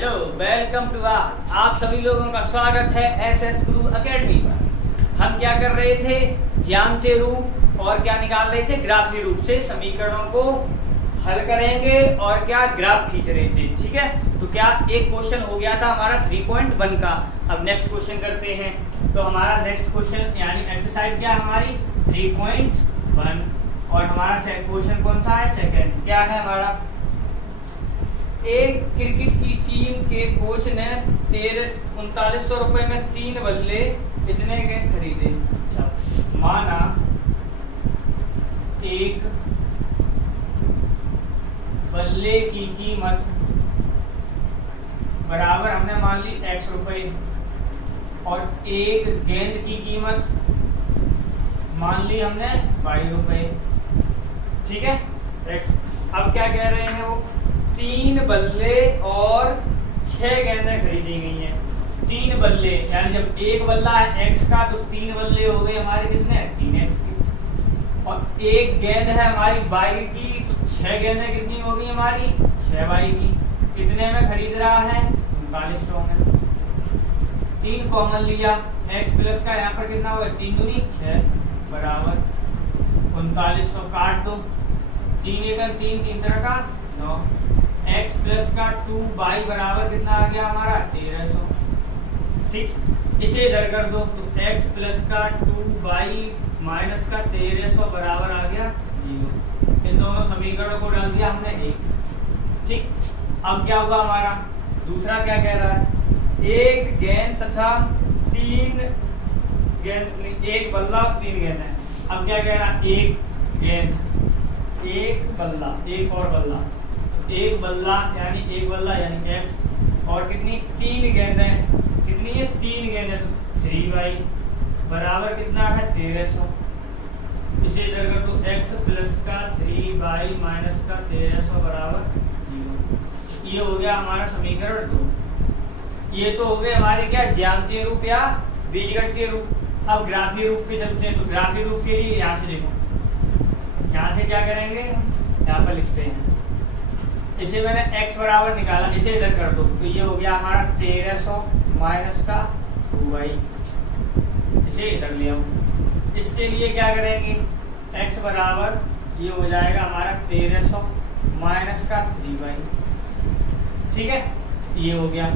Hello, welcome to आप सभी लोगों का स्वागत है एसएस गुरु एकेडमी पर। हम क्या कर रहे थे, ज्यामितीय रूप और क्या निकाल रहे थे, ग्राफीय रूप से समीकरणों को हल करेंगे और क्या ग्राफ खींच रहे थे। ठीक है, तो क्या एक क्वेश्चन हो गया था हमारा 3.1 का। अब नेक्स्ट क्वेश्चन करते हैं। तो हमारा नेक्स्ट क्वेश्चन यानी एक्सरसाइज क्या है हमारी 3.1 और हमारा क्वेश्चन कौन सा है, सेकंड। क्या है हमारा, एक क्रिकेट की टीम के कोच ने 3900 रुपए में 3 बल्ले कितने के खरीदे। अच्छा, माना एक बल्ले की कीमत बराबर हमने मान ली x रुपए और एक गेंद की कीमत मान ली हमने y रुपए। ठीक है, अब क्या कह रहे हैं वो, 3 बल्ले और 6 गेंदें खरीदी गई हैं। 3 बल्ले यानी जब एक बल्ला है x का तो 3 बल्ले हो गए हमारे कितने, 3x की। और एक गेंद है हमारी y की तो 6 गेंदें कितनी हो गई हमारी, 6y की। कितने में खरीद रहा है, 3900 में। 3 कॉमन लिया, x प्लस का यहाँ पर कितना होगा, 3 दूनी 6 बराबर 3900 काट दो। 3 एकम 3 तरह का 9। x प्लस का 2y बराबर कितना आ गया हमारा, 1300। ठीक, इसे इधर कर दो तो x प्लस का 2y माइनस का 1300 बराबर आ गया 0। इन दोनों समीकरणों को डाल दिया हमने 1। ठीक, अब क्या हुआ हमारा दूसरा, क्या कह रहा है, एक गेंद तथा 3 गेंद, एक बल्ला और 3 गेंद है। अब क्या कह रहा है, एक गेंद, एक बल्ला, एक और बल्ला, एक बल्ला यानी x और कितनी, 3 गेंदें, कितनी है, 3 गेंदें तो 3y बराबर कितना है, 1300। इसे इधर कर तो x प्लस का 3y माइनस का 1300 बराबर 0। ये हो गया हमारा समीकरण 2। ये तो हो गए हमारे क्या, ज्यामितीय रूप या बीजगणितीय रूप। अब ग्राफीय रूप पे चलते हैं। तो ग्राफीय रूप के लिए यहाँ से देखो, यहाँ से क्या करेंगे, यहाँ पर लिखते हैं, इसे मैंने x बराबर निकाला, इसे इधर कर दो तो ये हो गया हमारा 1300 माइनस का 2y। इसे इधर ले आओ। इसके लिए क्या करेंगे, x बराबर ये हो जाएगा हमारा 1300 माइनस का 3y। ठीक है, ये हो गया।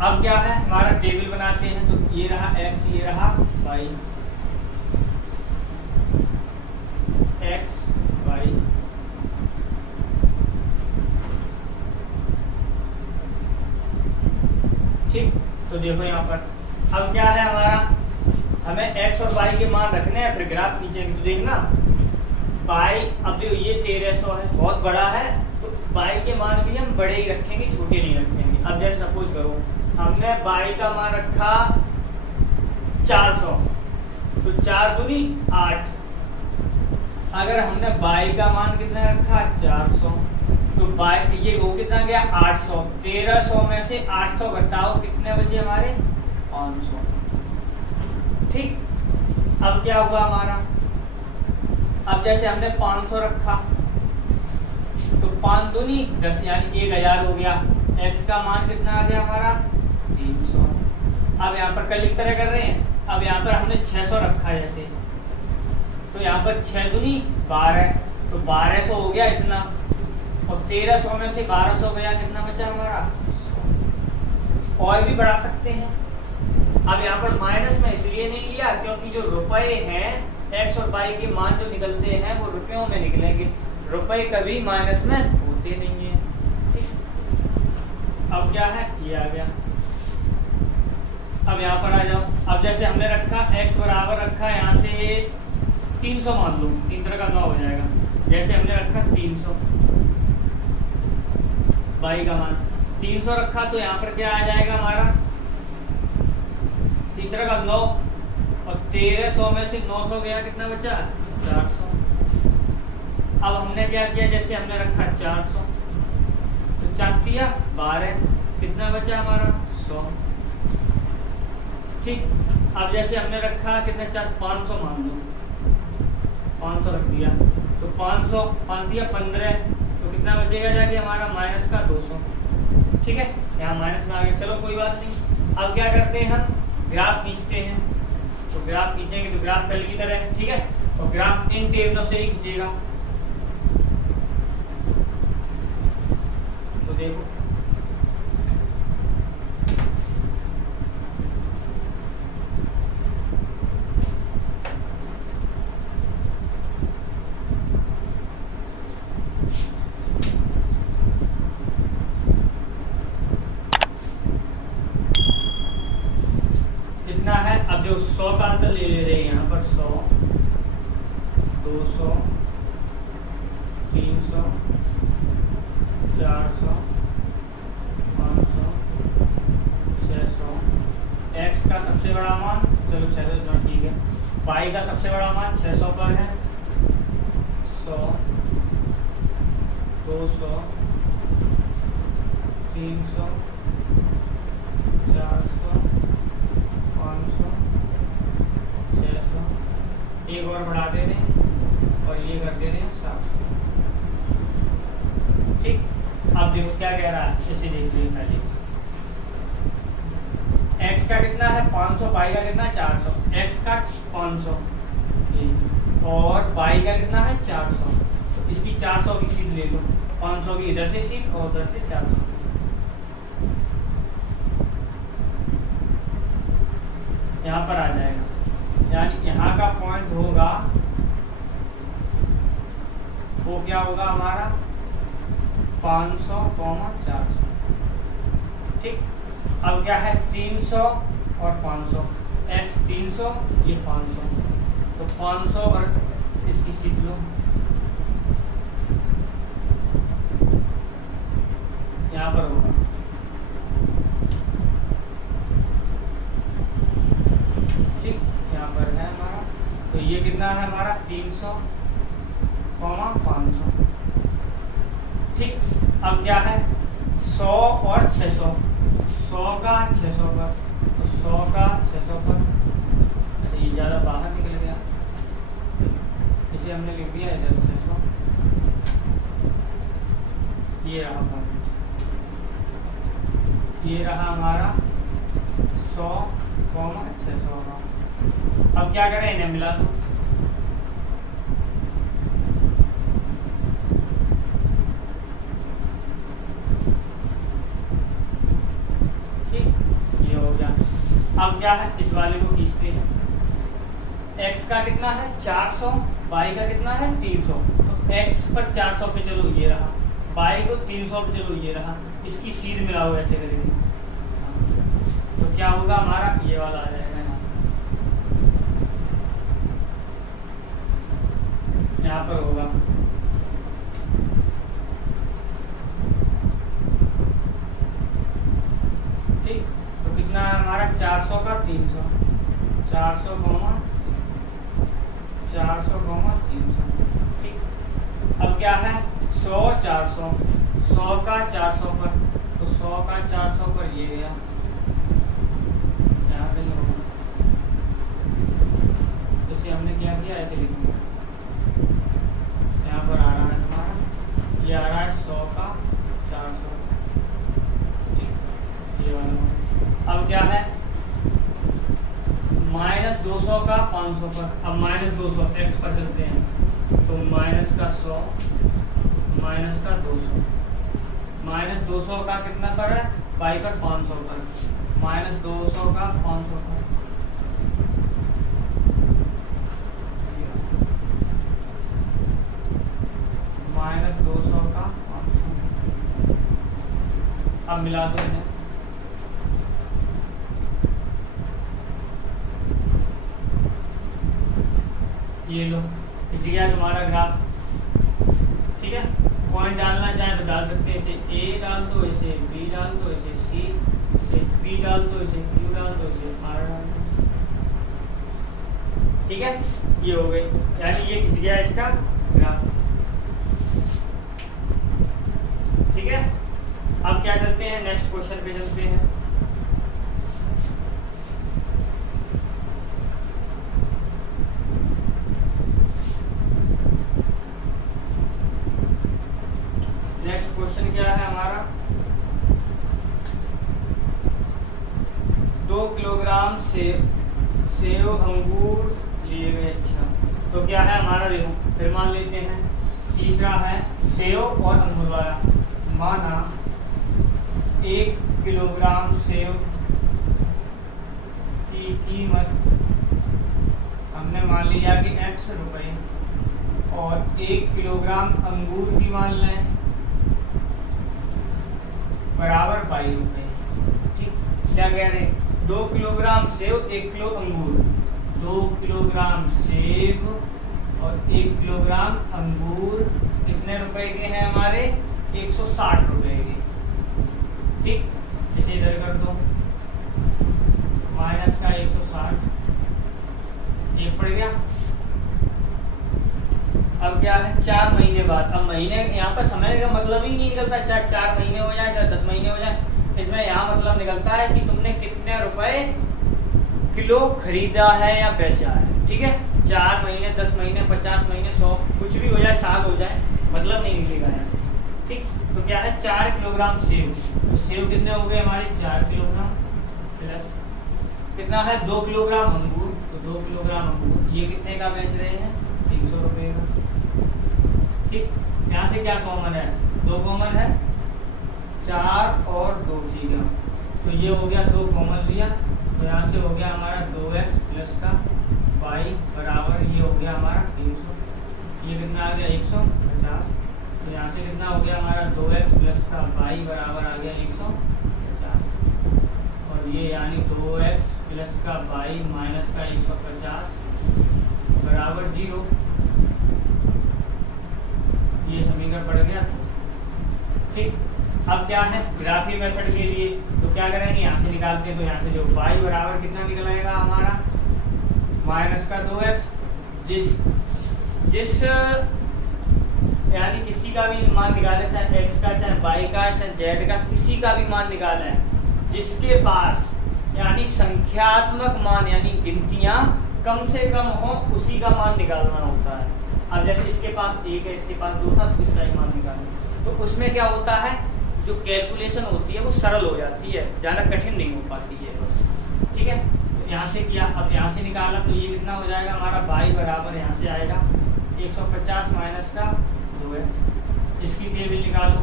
अब क्या है हमारा, टेबल बनाते हैं। तो ये रहा x, ये रहा y, x y। ठीक, तो देखो यहाँ पर अब क्या है हमारा, हमें x और y के मान रखने हैं, फिर ग्राफ खींचेंगे। तो देखना y, अब देखो ये 1300 है, बहुत बड़ा है, तो y के मान भी हम बड़े ही रखेंगे, छोटे नहीं रखेंगे। अब जैसे सपोज करो हमने y का मान रखा 400, तो 4 दूनी 8। अगर हमने y का मान कितना रखा, 400, तो y ये वो कितना गया, 800। 1300 में से 800 घटाओ, कितने बचे हमारे, 500। ठीक, अब क्या हुआ हमारा, अब जैसे हमने 500 रखा तो 5 दूनी 10 यानी 1000 हो गया। x का मान कितना आ गया हमारा, 300। अब यहाँ पर कल की तरह कर रहे हैं। अब यहाँ पर हमने 600 रखा है जैसे, तो यहाँ पर 6 दूनी 12, तो 1200 हो गया इतना। और 1300 में से 1200 गया, कितना बचा हमारा, और भी बढ़ा सकते हैं। अब यहाँ पर माइनस में इसलिए नहीं लिया क्योंकि जो रुपए हैं, x और y के मान जो निकलते हैं वो रुपयों में निकलेंगे, रुपए कभी माइनस में होते नहीं है। अब क्या है, ये आ गया। अब यहाँ पर आ जाओ। अब जैसे हमने रखा x बराबर रखा, यहाँ से 300 मान लो, 3 तरह का 9 हो जाएगा। जैसे हमने रखा 300, y का मान 300 रखा, तो यहाँ पर क्या आ जाएगा हमारा, 3 तरह का 9 और 1300 में से 900 गया, कितना बचा, 400। अब हमने क्या किया, जैसे हमने रखा 400 तो 4 दिया 12, कितना बचा हमारा, 100। ठीक, अब जैसे हमने रखा कितना, 500 मान लो, 500 रख दिया, तो 500 5 दिया 15, तो कितना बचेगा जाके हमारा, माइनस का 200। ठीक है, यहाँ माइनस में आ गया, चलो कोई बात नहीं। अब क्या करते हैं, हम ग्राफ खींचते हैं। तो ग्राफ खींचेंगे तो ग्राफ पहले की तरह है, ठीक है, और ग्राफ इन टेबलों से ही खींचेगा। तो देखो कितना है, अब जो 100 का अंतर ले रहे हैं यहाँ पर, 100, 200, 300, 400, 500, 600। एक्स का सबसे बड़ा मान, चलो 600 ठीक है। वाई का सबसे बड़ा मान 600 पर है, 100, 200, 300, 400, 500, 600। एक और बढ़ा दे रहे हैं और ये कर दे रहे हैं 700। ठीक, अब देखो क्या कह रहा है, इसे देख लीजिए पहले। x का कितना है 500, y का कितना है 400। x का 500 और y का कितना है 400। तो इसकी 400 की सीध ले लो, 500 की इधर से सीध और उधर से 400। यहाँ पर आ जाएगा, यानी यहाँ का पॉइंट होगा, वो क्या होगा हमारा 500, 400। ठीक, अब क्या है 300 और 500, x 300 ये 500, तो 500 और इसकी सीध लो, यहाँ पर होगा। ठीक, यहाँ पर है हमारा, तो ये कितना है हमारा 300, 500। ठीक, अब क्या है 100 और 600, 100 का 600 पर, तो 100 का 600 पर। अच्छा ये ज़्यादा बाहर निकल गया, इसे हमने लिख दिया इधर 600, ये रहा पॉइंट, ये रहा हमारा 100, 600 का। अब क्या करें, इन्हें मिला दो। अब क्या है, इस वाले को खींचते हैं। x का कितना है 400, y का कितना है 300। तो x पर 400 पे चलो ये रहा, y को 300 पे चलो ये रहा, इसकी सीध मिलाओ, ऐसे करेंगे तो क्या होगा हमारा, ये वाला आ जाएगा यहाँ पर होगा। ठीक, तो कितना है हमारा 400 का 300, 400, 300। ठीक, अब क्या है 100, 400, 100 का 400 पर, तो 100 का 400 पर ये गया, यहाँ पे नहीं होगा, जैसे हमने क्या किया ऐसे लिख दिया। यहाँ पर आ रहा है हमारा, ये आ रहा है 100 का 400। ठीक, ये वाला। अब क्या है -200 का 500 पर, अब -200 x पर चलते हैं, तो माइनस का 100, माइनस का 200, -200 का कितना पर है y पर 500 पर, -200 का 500 पर, -200 का 500। अब मिला दो इन्हें, ये लो, इसी क्या तुम्हारा ग्राफ। ठीक है, पॉइंट डालना चाहे तो डाल सकते हैं, इसे ए डाल दो, इसे बी डाल दो, इसे सी, इसे पी डाल दो, इसे क्यू डाल दो, इसे आर डाल दो। ठीक है, ये हो गई, यानी ये खिंच गया इसका ग्राफ। ठीक है, अब क्या करते हैं, नेक्स्ट क्वेश्चन पे चलते हैं। 2 किलोग्राम सेव अंगूर लिए गए। अच्छा, तो क्या है हमारा, देखो फिर मान लेते हैं। तीसरा है सेव और अंगूर वाला। माना 1 किलोग्राम सेव की कीमत हमने मान लिया कि x रुपये, और 1 किलोग्राम अंगूर की मान लें बराबर 22 रुपये। ठीक, क्या कह रहे हैं, 2 किलोग्राम सेव 1 किलो अंगूर, 2 किलोग्राम सेव और 1 किलोग्राम अंगूर कितने रुपए के हैं हमारे, 160 रुपए के। ठीक, इसे इधर कर दो, माइनस का 160 एक पड़ गया। अब क्या है, 4 महीने बाद, अब महीने यहाँ पर समय का मतलब ही नहीं निकलता, चाहे 4 महीने हो जाए चाहे 10 महीने हो जाए, इसमें यहाँ मतलब निकलता है कि तुमने कितने रुपए किलो खरीदा है या बेचा है। ठीक है, 4 महीने 10 महीने 50 महीने 100 कुछ भी हो जाए, साल हो जाए, मतलब नहीं निकलेगा यहाँ से। ठीक, तो क्या है 4 किलोग्राम सेव, तो सेव कितने हो गए हमारे 4 किलोग्राम, प्लस कितना है 2 किलोग्राम अंगूर, तो 2 किलोग्राम अंगूर ये कितने का बेच रहे हैं, 300 रुपये का। ठीक, यहाँ से क्या कॉमन है, 2 कॉमन है, 4 और 2, ठीक है, तो ये हो गया 2 कॉमन लिया, तो यहाँ से हो गया हमारा 2x प्लस का y बराबर ये हो गया हमारा 300, ये कितना आ गया 150, तो यहाँ से कितना हो गया हमारा 2x प्लस का y बराबर आ गया 150, और ये यानी 2x प्लस का y माइनस का 150 बराबर 0। ये समीकरण पड़ गया। ठीक, अब क्या है ग्राफी मेथड के लिए, तो क्या करेंगे, यहाँ से निकालते हैं, तो यहाँ से जो y बराबर कितना निकल आएगा हमारा माइनस का 2x, जिस यानी किसी का भी मान निकाले, चाहे x का चाहे y का चाहे z का, किसी का भी मान निकाला है जिसके पास यानी संख्यात्मक मान यानी गिनतियां कम से कम हो, उसी का मान निकालना होता है। अब जैसे इसके पास 1 है, इसके पास 2 था, तो इसका ही मान निकालना, तो उसमें क्या होता है, जो कैलकुलेशन होती है वो सरल हो जाती है, ज़्यादा कठिन नहीं हो पाती है बस। ठीक है, तो यहाँ से किया, अब यहाँ से निकाला, तो ये कितना हो जाएगा हमारा y बराबर यहाँ से आएगा 150 माइनस का 2x, इसकी टेबल निकालो।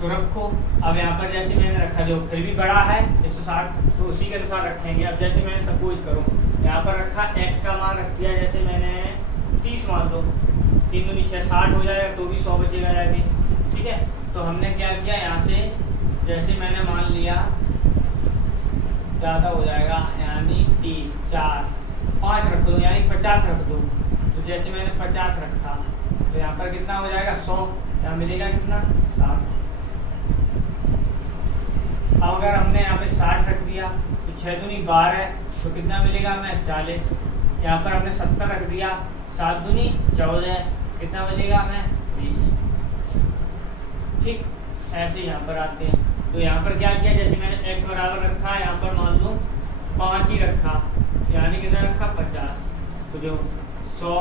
तो रखो, अब यहाँ पर जैसे मैंने रखा, जो फिर भी बड़ा है 160, तो उसी के अनुसार रखेंगे। अब जैसे मैंने सपोज करो यहाँ पर रखा x का मान रख दिया, जैसे मैंने 30 मान लो, 3 दूनी 6 60 हो जाएगा, तो भी 100 बचेगा जाके। ठीक है, तो हमने क्या किया, यहाँ से जैसे मैंने मान लिया ज़्यादा हो जाएगा, यानी 30 4 5 रख दो, यानी 50 रख दो, तो जैसे मैंने 50 रखा, तो यहाँ पर कितना हो जाएगा 100, यहाँ मिलेगा कितना 60। अब अगर हमने यहाँ पे 60 रख दिया, तो 6 दूनी 12, तो कितना मिलेगा हमें 40। यहाँ पर हमने 70 रख दिया, 7 दूनी 14, कितना मिलेगा हमें 20। ठीक, ऐसे यहाँ पर आते हैं, तो यहाँ पर क्या किया, जैसे मैंने x बराबर रखा, यहाँ पर मान लो 5 ही रखा, यानी कितना रखा 50, तो जो 100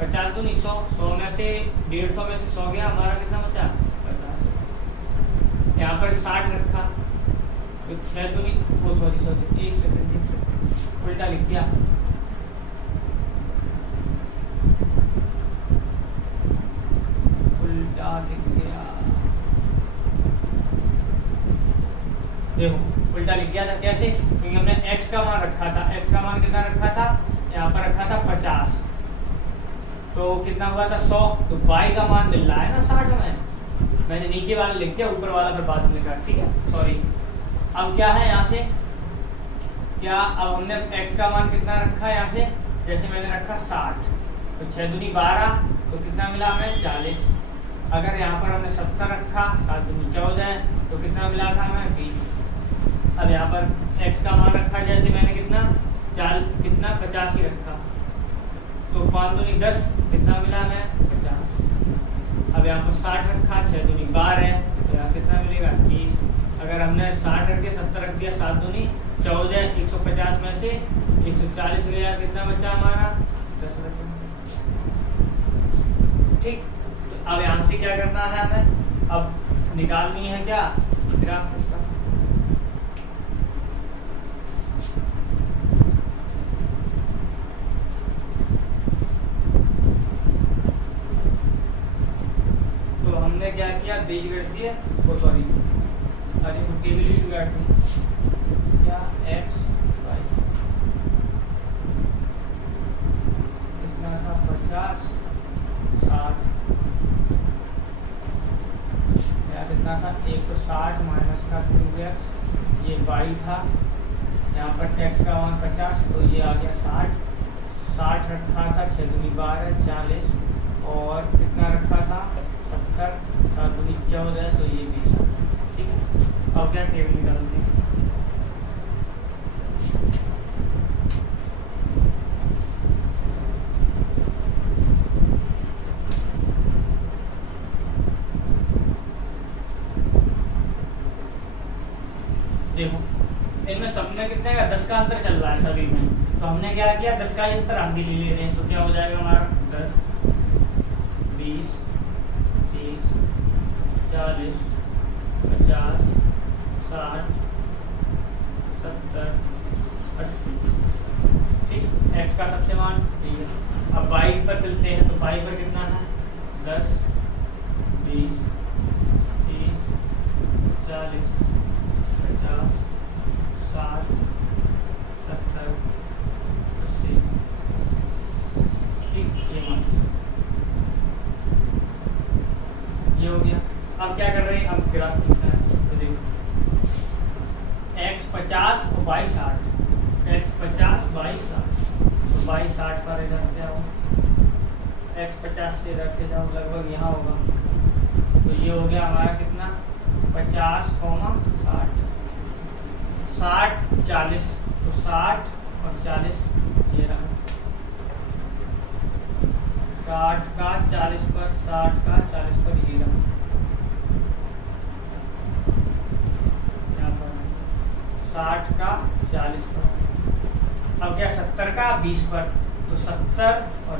50 दूनी 100, 100 में से 150 में से 100 गया, हमारा कितना बचा 50। यहाँ पर 60 रखा, तो 6 दूनी सॉरी 1 सेकंड उल्टा लिख दिया, उल्टा लिख दिया, देखो उल्टा लिख दिया था कैसे, क्योंकि हमने x का मान रखा था, x का मान कितना रखा था, यहाँ पर रखा था 50, तो कितना हुआ था 100, तो y का मान मिल रहा है ना 60 में, मैंने नीचे वाला लिख दिया, ऊपर वाला फिर बाद में लिखा, ठीक है सॉरी। अब क्या है यहाँ से, क्या अब हमने x का मान कितना रखा है, यहाँ से जैसे मैंने रखा 60, तो 6 दूनी 12, तो कितना मिला हमें 40। अगर यहाँ पर हमने 70 रखा, 7 दूनी 14, तो कितना मिला था हमें 20। अब यहाँ पर x का मान रखा, जैसे मैंने कितना 50 ही रखा, तो 5 दूनी 10, कितना मिला हमें 50। अब यहाँ पर 60 रखा, 6 दूनी 12, तो यहाँ कितना मिलेगा 30। अगर हमने 60 रख दिया, 70 रख दिया, 7 दूनी 14, 150 में से 140 गया, कितना बचा हमारा 10 बचे। ठीक, तो अब यहाँ से क्या करना है हमें, अब निकालनी है क्या ग्राफ इसका। तो हमने क्या किया, बीजगणितीय सॉरी अरे वो टेबल भी काट दी क्या, एक्स वाई कितना था 50 60 या कितना था 160 माइनस का 2x, ये y था, यहाँ पर x का मान 50 तो ये आ गया 60 रखा था, 6 दूनी 12 40 और कितना रखा था 70, 7 दूनी 14 तो ये 20। ठीक है, अब क्या टेबल निकालते हैं। देखो इनमें सब में कितने का 10 का अंतर चल रहा है सभी में, तो हमने क्या किया 10 का अंतर हम भी ले ले रहे हैं, तो क्या हो जाएगा हमारा 10 20 30 40 50 60 70 80। ठीक, x का सबसे मान ठीक है। अब y पर चलते हैं, तो y पर कितना है 10 20 30 40 50 60 70 80। ठीक, ये मान ये हो गया। अब क्या कर रहे हैं, अब ग्राफ लिखना है, तो देखो x 50 और y 60, x 50 y 60, तो y 60 पर इधर से आओ, x 50 से इधर से जाओ, लगभग यहाँ होगा, तो ये हो गया हमारा कितना 50, 60 40, तो 60 और 40 ये रहा, 60 का 40 पर 60 का 40 पर ये रहा, यहाँ पर 60 का 40 पर। अब क्या 70 का 20 पर, तो 70 और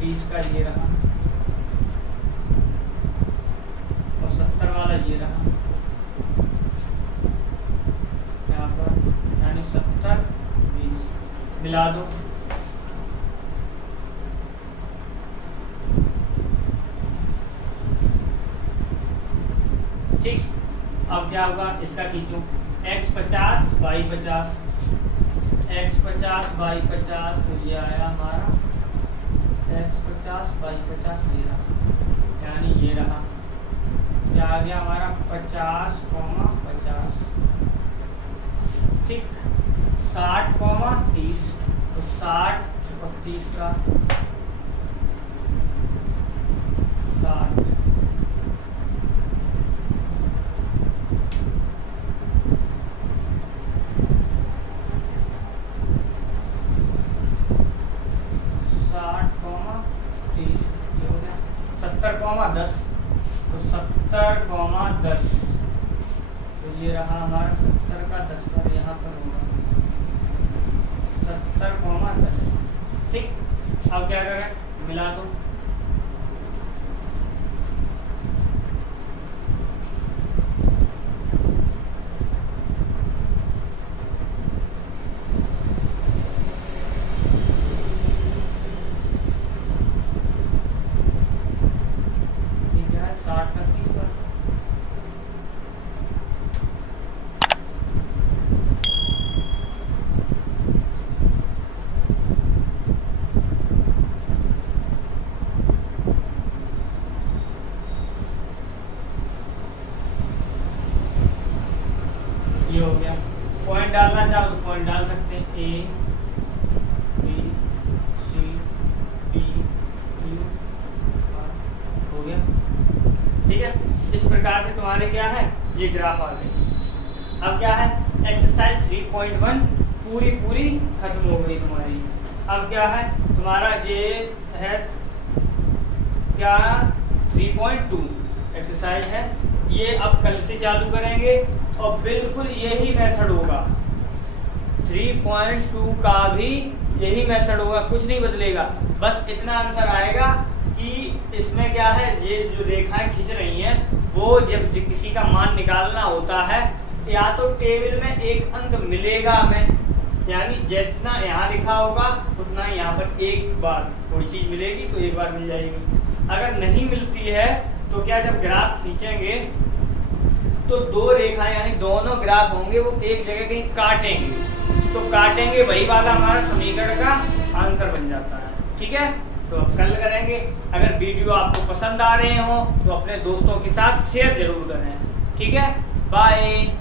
20 का ये रहा और 70 वाला ये रहा यहाँ पर, यानी 70 20 मिला दो। ठीक, अब क्या होगा इसका खींचो, x 50 y 50, x 50 y 50, तो ये आया हमारा x 50 y 50 ये रहा, यानी ये रहा क्या आ गया हमारा 50, 50। ठीक, 60, 30, तो 60 और 30 का 60, तो 70, 10, तो ये रहा हमारा 70 का 10 पर, यहाँ पर होगा 70, 10। ठीक, अब क्या करें, मिला दो। ये हो गया, पॉइंट डालना चाहो तो पॉइंट डाल सकते हैं, A B C D Q हो गया। ठीक है, इस प्रकार से तुम्हारे क्या है ये ग्राफ आ गए। अब क्या है एक्सरसाइज 3.1 पूरी खत्म हो गई तुम्हारी। अब क्या है तुम्हारा ये है क्या 3.2 एक्सरसाइज है, ये अब कल से चालू करेंगे और बिल्कुल यही मेथड होगा। 3.2 का भी यही मेथड होगा, कुछ नहीं बदलेगा। बस इतना अंतर आएगा कि इसमें क्या है, ये जो रेखाएं खींच रही हैं वो जब किसी का मान निकालना होता है, या तो टेबल में एक अंक मिलेगा हमें, यानी जितना यहाँ लिखा होगा उतना यहाँ पर एक बार कोई चीज मिलेगी तो एक बार मिल जाएगी। अगर नहीं मिलती है तो क्या, जब ग्राफ खींचेंगे तो दो रेखाएं यानी दोनों ग्राफ होंगे वो एक जगह कहीं काटेंगे, तो काटेंगे वही वाला हमारा समीकरण का आंसर बन जाता है। ठीक है, तो अब कल करेंगे। अगर वीडियो आपको पसंद आ रहे हो तो अपने दोस्तों के साथ शेयर जरूर करें। ठीक है, बाय।